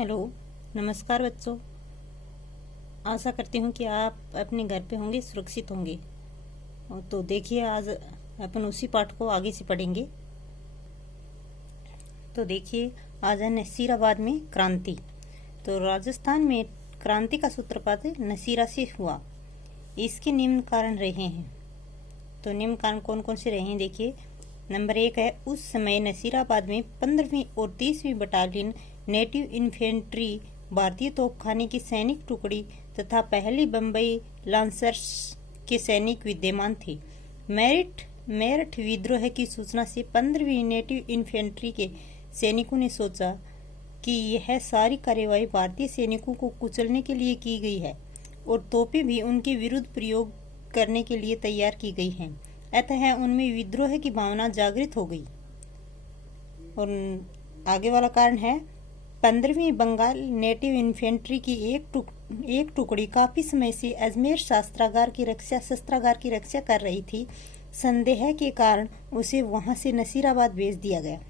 Hello, नमस्कार बच्चों। आशा करती हूँ कि आप अपने घर पे होंगे, सुरक्षित होंगे। तो देखिए, आज अपन उसी पाठ को आगे से पढ़ेंगे। तो देखिए, आज है नसीराबाद में क्रांति। तो राजस्थान में क्रांति का सूत्रपात नसीरा से हुआ। इसके निम्न कारण रहे हैं। तो निम्न कारण कौन कौन से रहे हैं देखिए। नंबर 1 है, उस समय नसीराबाद में 15वीं और 30वीं बटालियन नेटिव इन्फेंट्री, भारतीय तोपखाने की सैनिक टुकड़ी तथा पहली बम्बई लांसर्स के सैनिक विद्यमान थे। मेरठ विद्रोह की सूचना से 15वीं नेटिव इन्फेंट्री के सैनिकों ने सोचा कि यह सारी कार्यवाही भारतीय सैनिकों को कुचलने के लिए की गई है और तोपें भी उनके विरुद्ध प्रयोग करने के लिए तैयार की गई हैं। अतः उनमें विद्रोह की भावना जागृत हो गई। और आगे वाला कारण है, 15वीं बंगाल नेटिव इन्फेंट्री की एक टुकड़ी काफी समय से अजमेर शस्त्रागार की रक्षा कर रही थी। संदेह के कारण उसे वहां से नसीराबाद भेज दिया गया।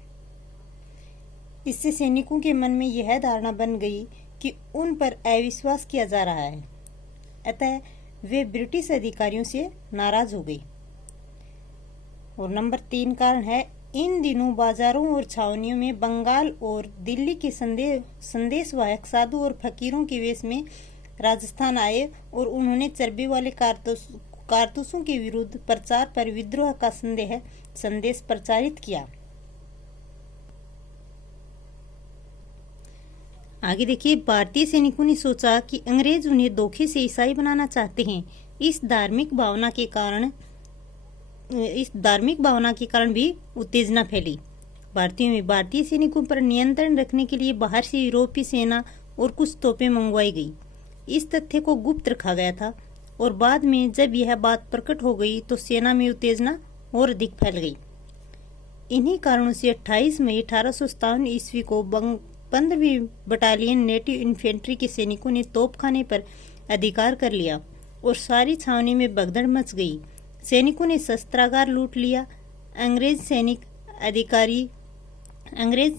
इससे सैनिकों के मन में यह धारणा बन गई कि उन पर अविश्वास किया जा रहा है। अतः वे ब्रिटिश अधिकारियों से नाराज हो गई। और नंबर 3 कारण है, इन दिनों बाजारों और छावनियों में बंगाल और दिल्ली के संदेशवाहक साधु और फकीरों के वेश में राजस्थान आए और उन्होंने चर्बी वाले कारतूसों के विरुद्ध प्रचार पर विद्रोह का संदेश प्रचारित किया। आगे देखिए, भारतीय सैनिकों ने सोचा कि अंग्रेज उन्हें धोखे से ईसाई बनाना चाहते हैं। इस धार्मिक भावना के कारण भी उत्तेजना फैली। भारतीय सैनिकों पर नियंत्रण रखने के लिए बाहर से यूरोपीय सेना और कुछ तोपें मंगवाई गई। इस तथ्य को गुप्त रखा गया था और बाद में जब यह बात प्रकट हो गई तो सेना में उत्तेजना और अधिक फैल गई। इन्हीं कारणों से 28 मई 1857 ईस्वी को 15वीं बटालियन नेटिव इन्फेंट्री के सैनिकों ने तोपखाने पर अधिकार कर लिया और सारी छावनी में भगदड़ मच गई। सैनिकों ने शस्त्रागार लूट लिया। अंग्रेज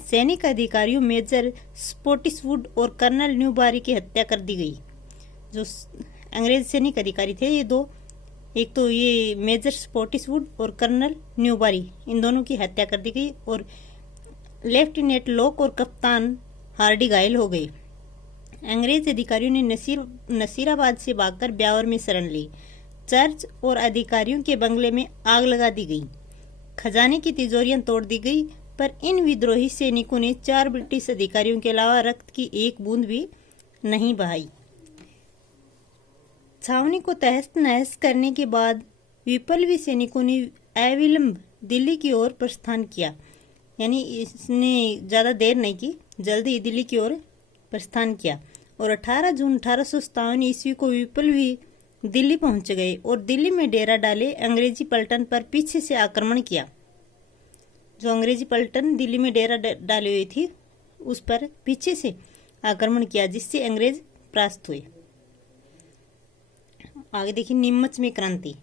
सैनिक अधिकारियों मेजर स्पोटिसवुड और कर्नल न्यूबारी की हत्या कर दी गई। जो अंग्रेज सैनिक अधिकारी थे ये दो, एक तो ये मेजर स्पोटिसवुड और कर्नल न्यूबारी, इन दोनों की हत्या कर दी गई और लेफ्टिनेंट लॉक और कप्तान हार्डी घायल हो गए। अंग्रेज अधिकारियों ने नसीराबाद से भागकर ब्यावर में शरण ली। चर्च और अधिकारियों के बंगले में आग लगा दी गई। खजाने की तिजोरियां तोड़ दी गई, पर इन विद्रोही सैनिकों ने 4 ब्रिटिश अधिकारियों के अलावा रक्त की एक बूंद भी नहीं बहाई। छावनी को तहस नहस करने के बाद विप्लवी सैनिकों ने अविलंब दिल्ली की ओर प्रस्थान किया। यानी इसने ज़्यादा देर नहीं की, जल्दी दिल्ली की ओर प्रस्थान किया और 18 जून 1857 ईस्वी को विप्लवी दिल्ली पहुंच गए और दिल्ली में डेरा डाले अंग्रेजी पलटन पर पीछे से आक्रमण किया। जो अंग्रेजी पलटन दिल्ली में डेरा डाली हुई थी उस पर पीछे से आक्रमण किया, जिससे अंग्रेज परास्त हुए। आगे देखिए, नीमच में क्रांति।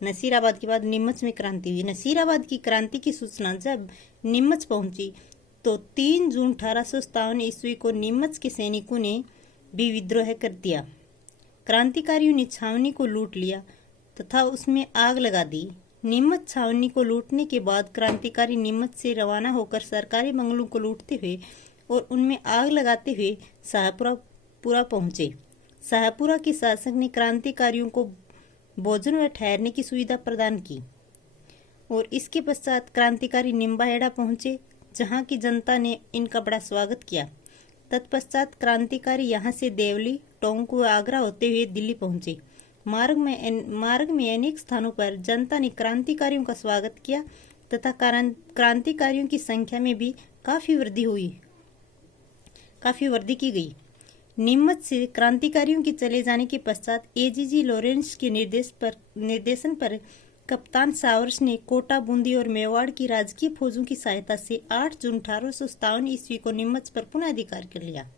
नसीराबाद के बाद नीमच में क्रांति हुई। नसीराबाद की क्रांति की सूचना जब नीमच पहुंची तो 3 जून 1857 ईस्वी को नीमच के सैनिकों ने भी विद्रोह कर दिया। क्रांतिकारियों ने छावनी को लूट लिया तथा उसमें आग लगा दी। नीमच छावनी को लूटने के बाद क्रांतिकारी नीमच से रवाना होकर सरकारी बंगलों को लूटते हुए और उनमें आग लगाते हुए शाहपुरा पहुंचे। शाहपुरा के शासक ने क्रांतिकारियों को भोजन व ठहरने की सुविधा प्रदान की और इसके पश्चात क्रांतिकारी निम्बाहेड़ा पहुंचे, जहां की जनता ने इनका बड़ा स्वागत किया। तत्पश्चात क्रांतिकारी यहां से देवली, टोंक व आगरा होते हुए दिल्ली पहुंचे। मार्ग में अनेक स्थानों पर जनता ने क्रांतिकारियों का स्वागत किया तथा क्रांतिकारियों की संख्या में भी काफी वृद्धि की गई। नीमच से क्रांतिकारियों के चले जाने के पश्चात एजीजी लॉरेंस के निर्देशन पर कप्तान सावर्स ने कोटा, बूंदी और मेवाड़ की राजकीय फौजों की सहायता से 8 जून 1857 ईस्वी को नीमच पर पुनः अधिकार कर लिया।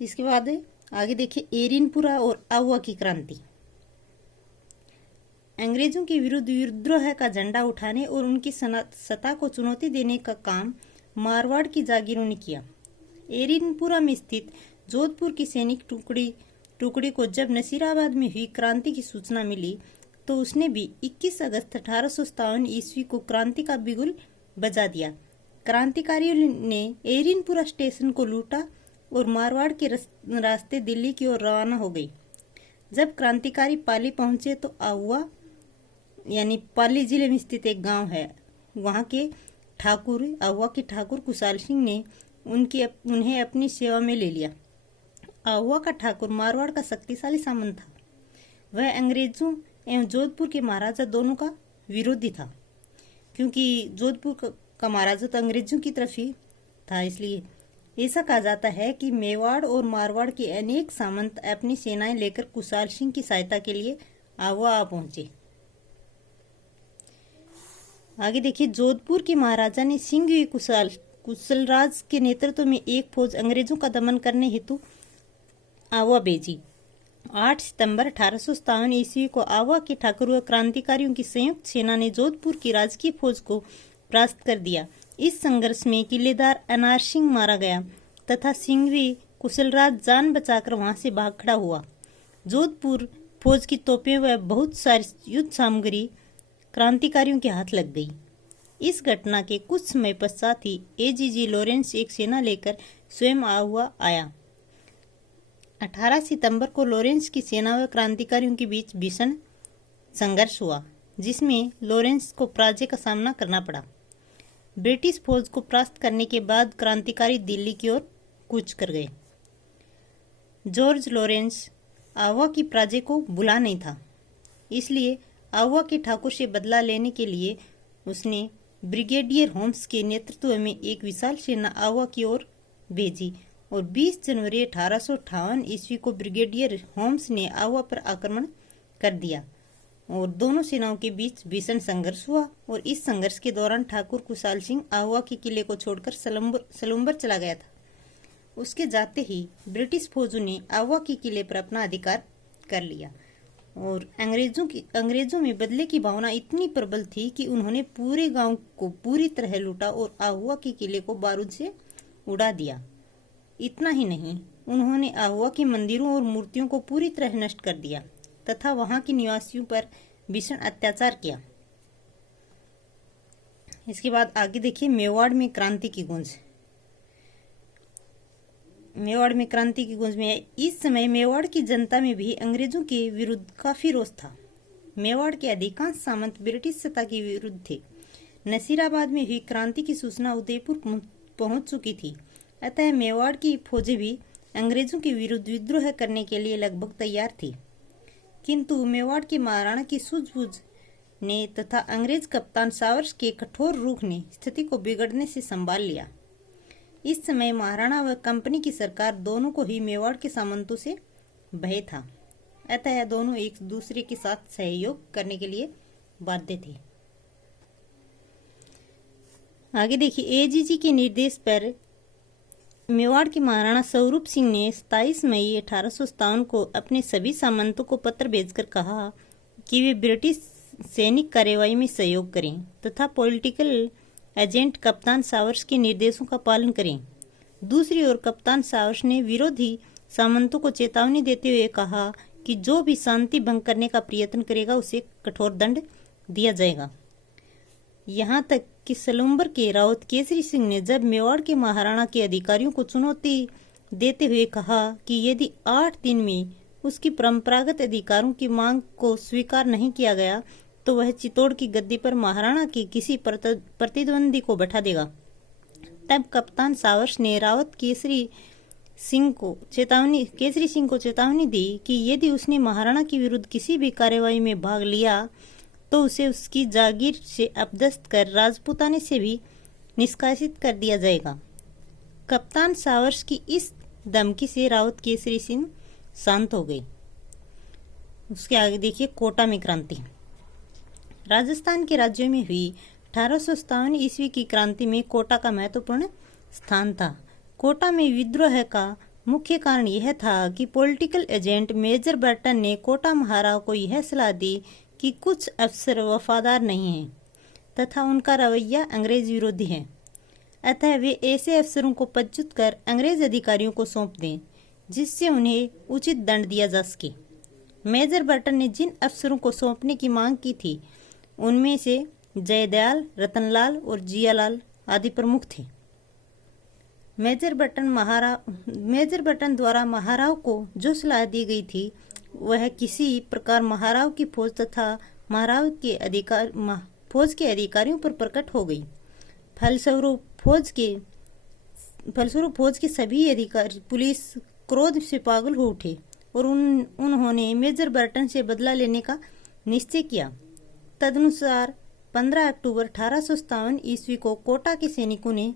इसके बाद आगे देखिए, एरिनपुरा और आहुआ की क्रांति। अंग्रेजों के विरुद्ध विद्रोह का झंडा उठाने और उनकी सत्ता को चुनौती देने का काम मारवाड़ की जागीरों ने किया। एरिनपुरा में स्थित जोधपुर की सैनिक टुकड़ी को जब नसीराबाद में हुई क्रांति की सूचना मिली तो उसने भी 21 अगस्त 1857 ईस्वी को क्रांति का बिगुल बजा दिया। क्रांतिकारियों ने एरिनपुरा स्टेशन को लूटा और मारवाड़ के रास्ते दिल्ली की ओर रवाना हो गई। जब क्रांतिकारी पाली पहुंचे तो आहुआ यानी पाली जिले में स्थित एक गांव है, वहां के आहुआ के ठाकुर कुशाल सिंह ने उन्हें अपनी सेवा में ले लिया। आहुआ का ठाकुर मारवाड़ का शक्तिशाली सामंत था। वह अंग्रेजों एवं जोधपुर के महाराजा दोनों का विरोधी था, क्योंकि जोधपुर का महाराजा तो अंग्रेजों की तरफ ही था। इसलिए ऐसा कहा जाता है कि मेवाड़ और मारवाड़ के अनेक सामंत अपनी सेनाएं लेकर कुशाल सिंह की सहायता के लिए आहुआ आ पहुंचे। आगे देखिए, जोधपुर के महाराजा ने सिंह कुशलराज के नेतृत्व में एक फौज अंग्रेजों का दमन करने हेतु आहुआ भेजी। 8 सितंबर 1857 ईस्वी को आहुआ के ठाकुर व क्रांतिकारियों की संयुक्त सेना ने जोधपुर की राजकीय फौज को परास्त कर दिया। इस संघर्ष में किलेदार अनार सिंह मारा गया तथा सिंघवी कुशलराज जान बचाकर वहां से भाग खड़ा हुआ। जोधपुर फौज की तोपें व बहुत सारी युद्ध सामग्री क्रांतिकारियों के हाथ लग गई। इस घटना के कुछ समय पश्चात ही एजीजी लॉरेंस एक सेना लेकर स्वयं आहुआ आया। 18 सितंबर को लॉरेंस की सेना व क्रांतिकारियों के बीच भीषण संघर्ष हुआ, जिसमें लॉरेंस को पराजय का सामना करना पड़ा। ब्रिटिश फौज को परास्त करने के बाद क्रांतिकारी दिल्ली की ओर कूच कर गए। जॉर्ज लॉरेंस आहुआ की पराजय को भुला नहीं था, इसलिए आहुआ के ठाकुर से बदला लेने के लिए उसने ब्रिगेडियर होम्स के नेतृत्व में एक विशाल सेना आहुआ की ओर भेजी और 20 जनवरी 1858 ईस्वी को ब्रिगेडियर होम्स ने आहुआ पर आक्रमण कर दिया और दोनों सेनाओं के बीच भीषण संघर्ष हुआ। और इस संघर्ष के दौरान ठाकुर कुशाल सिंह आहुआ के किले को छोड़कर सलुम्बर चला गया था। उसके जाते ही ब्रिटिश फौजों ने आहुआ के किले पर अपना अधिकार कर लिया और अंग्रेजों में बदले की भावना इतनी प्रबल थी कि उन्होंने पूरे गांव को पूरी तरह लूटा और आहुआ के किले को बारूद से उड़ा दिया। इतना ही नहीं, उन्होंने आहुआ के मंदिरों और मूर्तियों को पूरी तरह नष्ट कर दिया तथा वहां के निवासियों पर भीषण अत्याचार किया। इसके बाद आगे देखिए, मेवाड़ में क्रांति की गूंज। मेवाड़ में क्रांति की गूंज में इस समय मेवाड़ की जनता में भी अंग्रेजों के विरुद्ध काफी रोष था। मेवाड़ के अधिकांश सामंत ब्रिटिश सत्ता के विरुद्ध थे। नसीराबाद में हुई क्रांति की सूचना उदयपुर पहुंच चुकी थी, अतः मेवाड़ की फौजें भी अंग्रेजों के विरुद्ध विद्रोह करने के लिए लगभग तैयार थी। किंतु मेवाड़ के महाराणा की सूझबूझ ने तथा अंग्रेज कप्तान सावर्स के कठोर रुख ने स्थिति को बिगड़ने से संभाल लिया। इस समय महाराणा व कंपनी की सरकार दोनों को ही मेवाड़ के सामंतों से भय था, अतः दोनों एक दूसरे के साथ सहयोग करने के लिए बाध्य थे। आगे देखिए, एजीजी के निर्देश पर मेवाड़ के महाराणा स्वरूप सिंह ने 27 मई 1857 को अपने सभी सामंतों को पत्र भेजकर कहा कि वे ब्रिटिश सैनिक कार्यवाही में सहयोग करें तथा पॉलिटिकल एजेंट कप्तान सावर्स के निर्देशों का पालन करें। दूसरी ओर कप्तान सावर्स ने विरोधी सामंतों को चेतावनी देते हुए कहा कि जो भी शांति भंग करने का प्रयत्न करेगा उसे कठोर दंड दिया जाएगा। यहाँ तक कि सलुम्बर के रावत केसरी सिंह ने जब मेवाड़ के महाराणा के अधिकारियों को चुनौती देते हुए कहा कि यदि 8 दिन में उसकी परंपरागत अधिकारों की मांग को स्वीकार नहीं किया गया तो वह चित्तौड़ की गद्दी पर महाराणा के किसी प्रतिद्वंदी को बैठा देगा, तब कप्तान सावर्स ने रावत केसरी सिंह को चेतावनी दी कि यदि उसने महाराणा के विरुद्ध किसी भी कार्यवाही में भाग लिया तो उसे उसकी जागीर से अपदस्थ कर राजपूताने से भी निष्कासित कर दिया जाएगा। कप्तान सावर्स की इस धमकी से रावत केसरी सिंह शांत हो गए। उसके आगे देखिए, कोटा में क्रांति। राजस्थान के राज्यों में हुई 1857 ईस्वी की क्रांति में कोटा का महत्वपूर्ण स्थान था। कोटा में विद्रोह का मुख्य कारण यह था कि पॉलिटिकल एजेंट मेजर बर्टन ने कोटा महाराव को यह सलाह दी कि कुछ अफसर वफादार नहीं हैं तथा उनका रवैया अंग्रेज विरोधी है, अतः वे ऐसे अफसरों को पदच्युत कर अंग्रेज अधिकारियों को सौंप दें जिससे उन्हें उचित दंड दिया जा सके। मेजर बर्टन ने जिन अफसरों को सौंपने की मांग की थी उनमें से जयदयाल, रतनलाल और जियालाल आदि प्रमुख थे। मेजर बर्टन द्वारा महाराव को जो सलाह दी गई थी वह किसी प्रकार महाराव की फौज तथा महाराव के फौज के अधिकारियों पर प्रकट हो गई। फलस्वरूप फौज के सभी अधिकारी पुलिस क्रोध से पागल हो उठे और उन्होंने मेजर बर्टन से बदला लेने का निश्चय किया। तदनुसार 15 अक्टूबर 1857 ईस्वी को कोटा के सैनिकों ने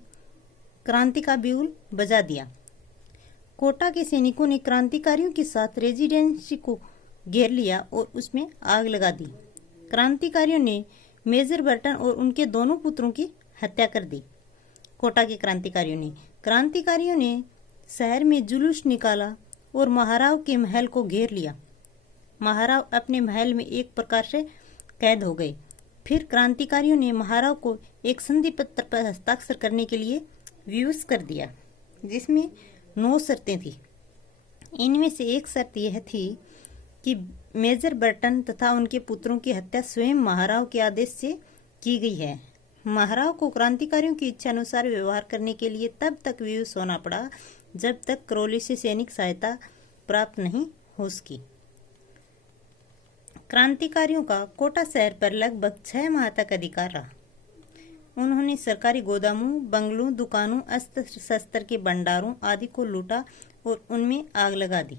क्रांति का बिगुल बजा दिया। कोटा के सैनिकों ने क्रांतिकारियों के साथ रेजिडेंसी को घेर लिया और उसमें आग लगा दी। क्रांतिकारियों ने मेजर बर्टन और उनके दोनों पुत्रों की हत्या कर दी। कोटा के क्रांतिकारियों ने शहर में जुलूस निकाला और महाराव के महल को घेर लिया। महाराव अपने महल में एक प्रकार से कैद हो गए। फिर क्रांतिकारियों ने महाराव को एक संधि पत्र पर हस्ताक्षर करने के लिए विवश कर दिया जिसमें 9 शर्तें थी। इनमें से एक शर्त यह थी कि मेजर बर्टन तथा उनके पुत्रों की हत्या स्वयं महाराव के आदेश से की गई है। महाराव को क्रांतिकारियों की इच्छा अनुसार व्यवहार करने के लिए तब तक विवश होना पड़ा जब तक करौली से सैनिक सहायता प्राप्त नहीं हो सकी। क्रांतिकारियों का कोटा शहर पर लगभग 6 माह तक अधिकार रहा। उन्होंने सरकारी गोदामों, बंगलों, दुकानों, अस्त्र शस्त्र के भंडारों आदि को लूटा और उनमें आग लगा दी।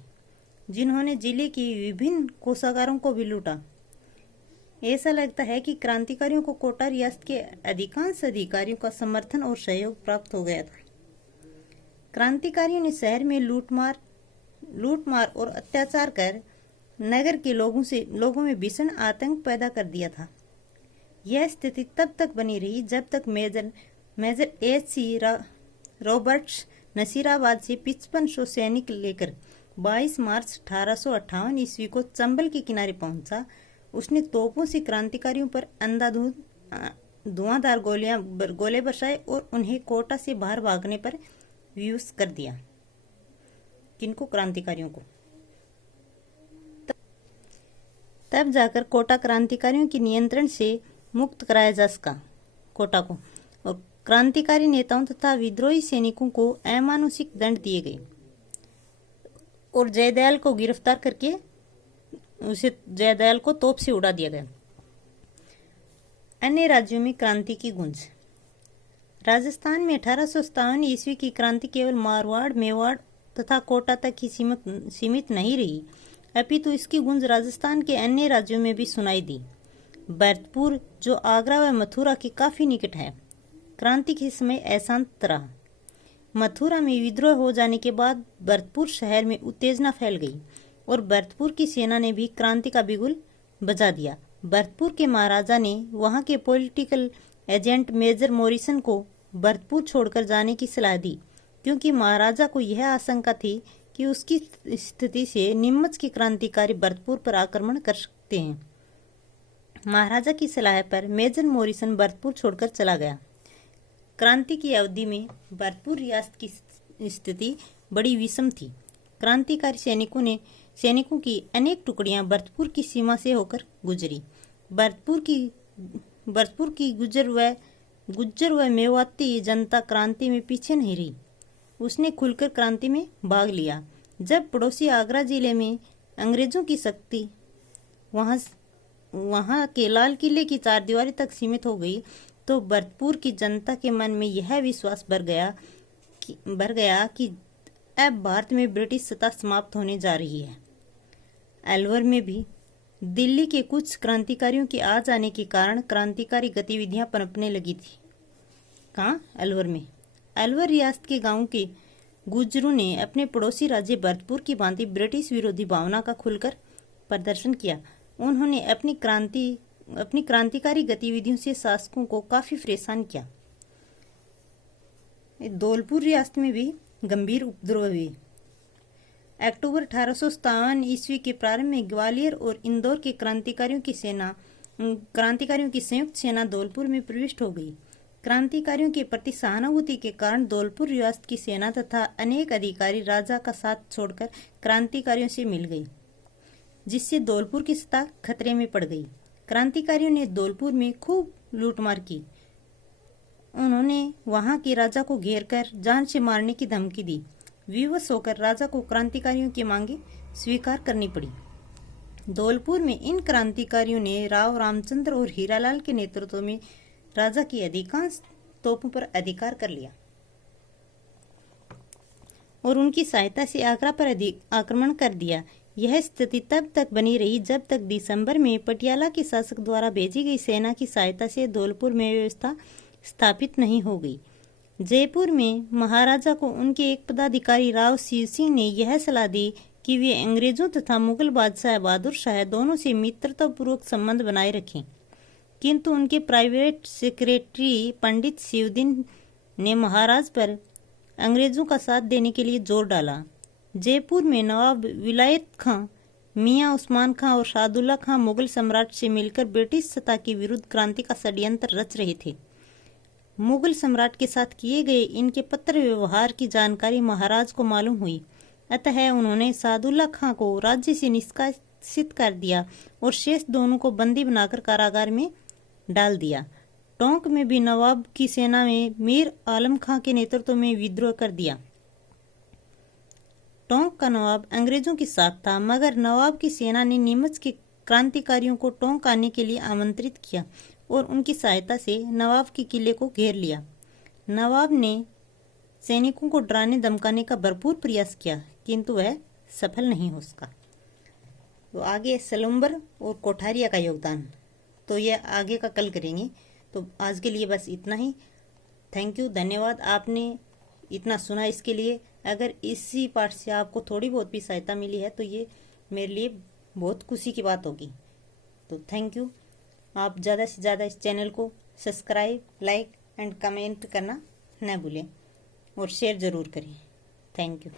जिन्होंने जिले की विभिन्न कोषागारों को भी लूटा। ऐसा लगता है कि क्रांतिकारियों को कोटा रियासत के अधिकांश अधिकारियों का समर्थन और सहयोग प्राप्त हो गया था। क्रांतिकारियों ने शहर में लूटमार और अत्याचार कर नगर के लोगों में भीषण आतंक पैदा कर दिया था। यह स्थिति तब तक बनी रही जब तक मेजर एच.सी. रॉबर्ट्स नसीराबाद से 5500 सैनिक लेकर 22 मार्च 1858 ईस्वी को चंबल के किनारे पहुंचा। उसने तोपों से क्रांतिकारियों पर अंधाधुंध धुआंधार गोले बरसाए और उन्हें कोटा से बाहर भागने पर विवश कर दिया। किनको? क्रांतिकारियों को। तब जाकर कोटा क्रांतिकारियों के नियंत्रण से मुक्त कराया जा सका कोटा को, और क्रांतिकारी नेताओं तथा विद्रोही सैनिकों को अमानुषिक दंड दिए गए और जयदयाल को गिरफ्तार करके जयदयाल को तोप से उड़ा दिया गया। अन्य राज्यों में क्रांति की गूंज। राजस्थान में 1857 ईस्वी की क्रांति केवल मारवाड़, मेवाड़ तथा कोटा तक ही सीमित नहीं रही, अपितु इसकी गूंज राजस्थान के अन्य राज्यों में भी सुनाई दी। भरतपुर, जो आगरा व मथुरा के काफी निकट है, क्रांति के समय अशांत रहा। मथुरा में विद्रोह हो जाने के बाद भरतपुर शहर में उत्तेजना फैल गई और भरतपुर की सेना ने भी क्रांति का बिगुल बजा दिया। भरतपुर के महाराजा ने वहां के पॉलिटिकल एजेंट मेजर मॉरिसन को भरतपुर छोड़कर जाने की सलाह दी, क्योंकि महाराजा को यह आशंका थी कि उसकी स्थिति से नीमच के क्रांतिकारी भरतपुर पर आक्रमण कर सकते हैं। महाराजा की सलाह पर मेजर मॉरिसन भरतपुर छोड़कर चला गया। क्रांति की अवधि में भरतपुर रियासत की स्थिति बड़ी विषम थी। क्रांतिकारी सैनिकों की अनेक टुकड़ियां भरतपुर की सीमा से होकर गुजरी। भरतपुर की गुज्जर व मेवाती जनता क्रांति में पीछे नहीं रही। उसने खुलकर क्रांति में भाग लिया। जब पड़ोसी आगरा जिले में अंग्रेजों की शक्ति वहां के लाल किले की चारदीवारी तक सीमित हो गई, तो भरतपुर की जनता के मन में यह विश्वास भर गया कि अब भारत में ब्रिटिश सत्ता समाप्त होने जा रही है। अलवर में भी दिल्ली के कुछ क्रांतिकारियों के आ जाने के कारण क्रांतिकारी गतिविधियां पनपने लगी थी। कहाँ? अलवर में। अलवर रियासत के गांवों के गुज्जरों ने अपने पड़ोसी राज्य भरतपुर की भांति ब्रिटिश विरोधी भावना का खुलकर प्रदर्शन किया। उन्होंने अपनी क्रांतिकारी गतिविधियों से शासकों को काफी परेशान किया। धौलपुर रियासत में भी गंभीर उपद्रव हुए। अक्टूबर 1857 ईस्वी के प्रारंभ में ग्वालियर और इंदौर के क्रांतिकारियों की संयुक्त सेना धौलपुर में प्रविष्ट हो गई। क्रांतिकारियों के प्रति सहानुभूति के कारण धौलपुर रियासत की सेना तथा अनेक अधिकारी राजा का साथ छोड़कर क्रांतिकारियों से मिल गए, जिससे धौलपुर की सत्ता खतरे में पड़ गई। क्रांतिकारियों ने धौलपुर में खूब लूटमार की। उन्होंने वहां के राजा को घेरकर जान से मारने की धमकी दी। विवश होकर राजा को क्रांतिकारियों की मांगे स्वीकार करनी पड़ी। धौलपुर में इन क्रांतिकारियों ने राव रामचंद्र और हीरालाल के नेतृत्व में राजा की अधिकांश तोपों पर अधिकार कर लिया और उनकी सहायता से आगरा पर आक्रमण कर दिया। यह स्थिति तब तक बनी रही जब तक दिसंबर में पटियाला के शासक द्वारा भेजी गई सेना की सहायता से धौलपुर में व्यवस्था स्थापित नहीं हो गई। जयपुर में महाराजा को उनके एक पदाधिकारी राव शिव सिंह ने यह सलाह दी कि वे अंग्रेजों तथा मुगल बादशाह बहादुर शाह दोनों से मित्रतापूर्वक संबंध बनाए रखें, किंतु उनके प्राइवेट सेक्रेटरी पंडित शिवदीन ने महाराज पर अंग्रेजों का साथ देने के लिए जोर डाला। जयपुर में नवाब विलायत खां, मियां उस्मान खां और सादुल्ला खां मुगल सम्राट से मिलकर ब्रिटिश सत्ता के विरुद्ध क्रांति का षड्यंत्र रच रहे थे। मुगल सम्राट के साथ किए गए इनके पत्र व्यवहार की जानकारी महाराज को मालूम हुई, अतः उन्होंने सादुल्ला खां को राज्य से निष्कासित कर दिया और शेष दोनों को बंदी बनाकर कारागार में डाल दिया। टोंक में भी नवाब की सेना में मीर आलम खां के नेतृत्व में विद्रोह कर दिया। टोंक का नवाब अंग्रेजों के साथ था, मगर नवाब की सेना ने नीमच के क्रांतिकारियों को टोंक आने के लिए आमंत्रित किया और उनकी सहायता से नवाब के किले को घेर लिया। नवाब ने सैनिकों को डराने धमकाने का भरपूर प्रयास किया, किंतु वह सफल नहीं हो सका। तो आगे सलुम्बर और कोठारिया का योगदान, तो यह आगे का कल करेंगे। तो आज के लिए बस इतना ही। थैंक यू, धन्यवाद आपने इतना सुना। इसके लिए अगर इसी पाठ से आपको थोड़ी बहुत भी सहायता मिली है तो ये मेरे लिए बहुत खुशी की बात होगी। तो थैंक यू। आप ज़्यादा से ज़्यादा इस चैनल को सब्सक्राइब, लाइक एंड कमेंट करना न भूलें और शेयर ज़रूर करें। Thank you.